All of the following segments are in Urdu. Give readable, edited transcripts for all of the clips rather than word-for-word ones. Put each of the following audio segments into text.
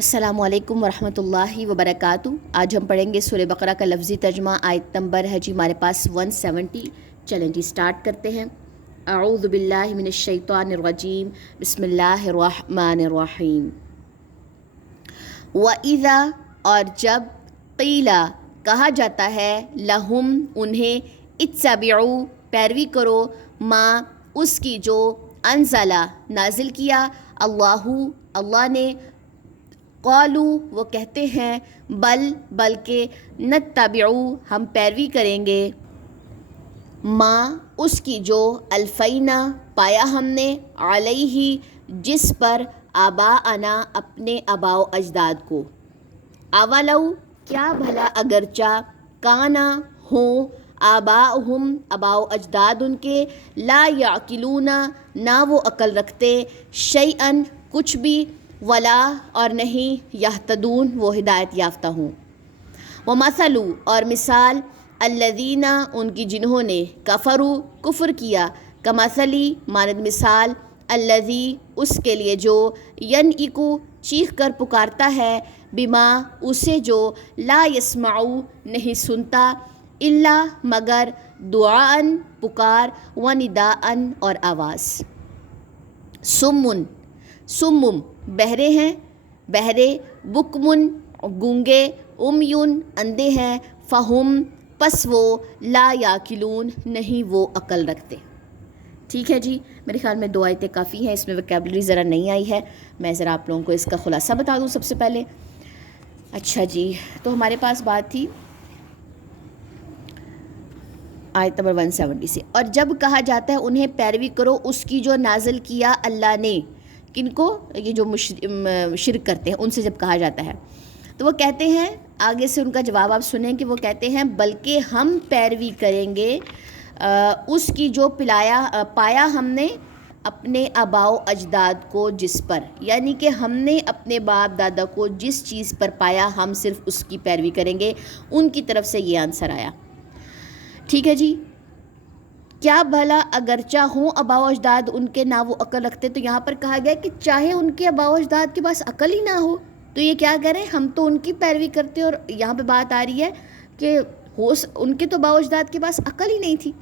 السلام علیکم ورحمۃ اللہ وبرکاتہ۔ آج ہم پڑھیں گے سورہ بقرہ کا لفظی ترجمہ۔ آیت نمبر ہے جی ہمارے پاس 170۔ چلیں جی سٹارٹ کرتے ہیں۔ اعوذ باللہ من الشیطان الرجیم، بسم اللہ الرحمن الرحیم۔ وَإِذَا اور جب، قیلا کہا جاتا ہے، لہم انہیں، اتبعوا پیروی کرو، ما اس کی جو، انزلہ نازل کیا، اللہ نے، قالو وہ کہتے ہیں، بلکہ، نتبعو ہم پیروی کریں گے، ما اس کی جو، الفینا پایا ہم نے، علیہ جس پر، آباءنا اپنے آباء و اجداد کو، اولو کیا بھلا اگرچہ، کانا ہو، آباؤہم آباء و اجداد ان کے، لا یعقلون نہ وہ عقل رکھتے، شیئن کچھ بھی، ولا اور نہیں، یہتدون وہ ہدایت یافتہ ہوں۔ ومثلو اور مثال، الذین ان کی جنہوں نے، کفروا کفر کیا، کمثلی مانند مثال، الذی اس کے لیے جو، ینعق چیخ کر پکارتا ہے، بما اسے جو، لا یسمعو نہیں سنتا، الا مگر، دعاءً پکار، ونداءً اور آواز۔ سمم بہرے ہیں، بہرے، بکمن گونگے، امیون اندھے ہیں، فہم پس وہ، لا یاکلون نہیں وہ عقل رکھتے۔ ٹھیک ہے جی، میرے خیال میں 2 آیتیں کافی ہیں، اس میں ویکیبلری ذرا نہیں آئی ہے، میں ذرا آپ لوگوں کو اس کا خلاصہ بتا دوں سب سے پہلے۔ اچھا جی، تو ہمارے پاس بات تھی آیت نمبر 170 سے، اور جب کہا جاتا ہے انہیں پیروی کرو اس کی جو نازل کیا اللہ نے، کن کو، یہ جو شرک کرتے ہیں ان سے جب کہا جاتا ہے تو وہ کہتے ہیں، آگے سے ان کا جواب آپ سنیں کہ وہ کہتے ہیں، بلکہ ہم پیروی کریں گے اس کی جو پایا ہم نے اپنے آباء و اجداد کو جس پر، یعنی کہ ہم نے اپنے باپ دادا کو جس چیز پر پایا ہم صرف اس کی پیروی کریں گے۔ ان کی طرف سے یہ آنسر آیا۔ ٹھیک ہے جی، کیا بھلا اگرچہ ہوں آباء و اجداد ان کے نہ وہ عقل رکھتے، تو یہاں پر کہا گیا کہ چاہے ان کے آباء و اجداد کے پاس عقل ہی نہ ہو تو یہ کیا کریں، ہم تو ان کی پیروی کرتے، اور یہاں پہ بات آ رہی ہے کہ ان کے تو آباء و اجداد کے پاس عقل ہی نہیں تھی۔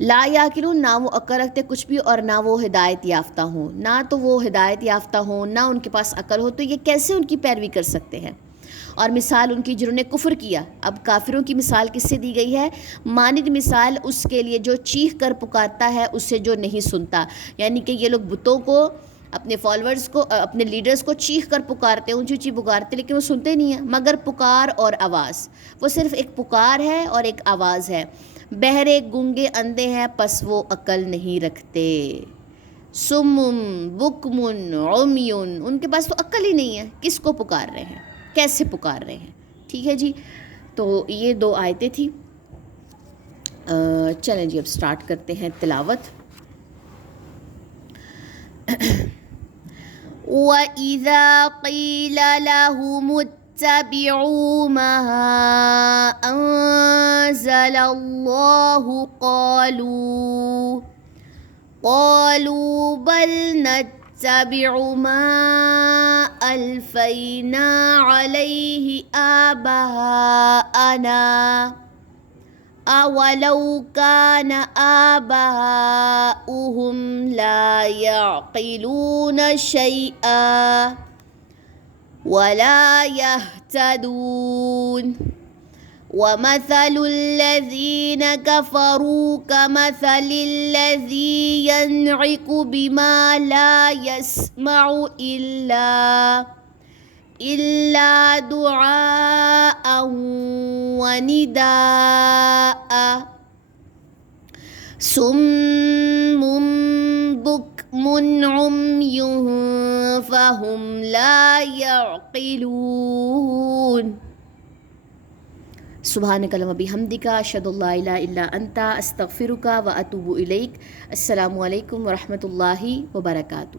لا یاکلون نہ وہ عقل رکھتے کچھ بھی، اور نہ وہ ہدایت یافتہ ہوں، نہ تو وہ ہدایت یافتہ ہوں، نہ ان کے پاس عقل ہو، تو یہ کیسے ان کی پیروی کر سکتے ہیں۔ اور مثال ان کی جنہوں نے کفر کیا، اب کافروں کی مثال کس سے دی گئی ہے، مانند مثال اس کے لیے جو چیخ کر پکارتا ہے اسے جو نہیں سنتا، یعنی کہ یہ لوگ بتوں کو، اپنے فالورز کو، اپنے لیڈرز کو چیخ کر پکارتے، اونچی اونچی پکارتے، لیکن وہ سنتے نہیں ہیں مگر پکار اور آواز، وہ صرف ایک پکار ہے اور ایک آواز ہے۔ بہرے گونگے اندھے ہیں پس وہ عقل نہیں رکھتے۔ سمم بکمن عمیون ان کے پاس تو عقل ہی نہیں ہے، کس کو پکار رہے ہیں، کیسے پکار رہے ہیں۔ ٹھیک ہے جی، تو یہ 2 آیتیں تھیں۔ چلیں جی اب سٹارٹ کرتے ہیں تلاوت۔ وَإِذَا قِيلَ لَهُمُ اتَّبِعُوا مَا أَنزَلَ اللَّهُ قَالُوا بَلْ نَتَّبِعُ مَا أَلْفَيْنَا عَلَيْهِ آبَاءَنَا أَوَلَوْ كَانَ آبَاؤُهُمْ لَا يَعْقِلُونَ شَيْئًا وَلَا يَهْتَدُونَ وَمَثَلُ الَّذِينَ كَفَرُوا كَمَثَلِ الَّذِي يَنْعِقُ بِمَا لَا يَسْمَعُ إِلَّا دُعَاءً وَنِدَاءً صُمٌّ بُكْمٌ عُمْيٌ فَهُمْ لَا يَعْقِلُونَ۔ سبحانک اللہم وبحمدک، اشہد ان لا الہ الا انت، استغفرک واتوب الیک۔ السلام علیکم ورحمۃ اللہ وبرکاتہ۔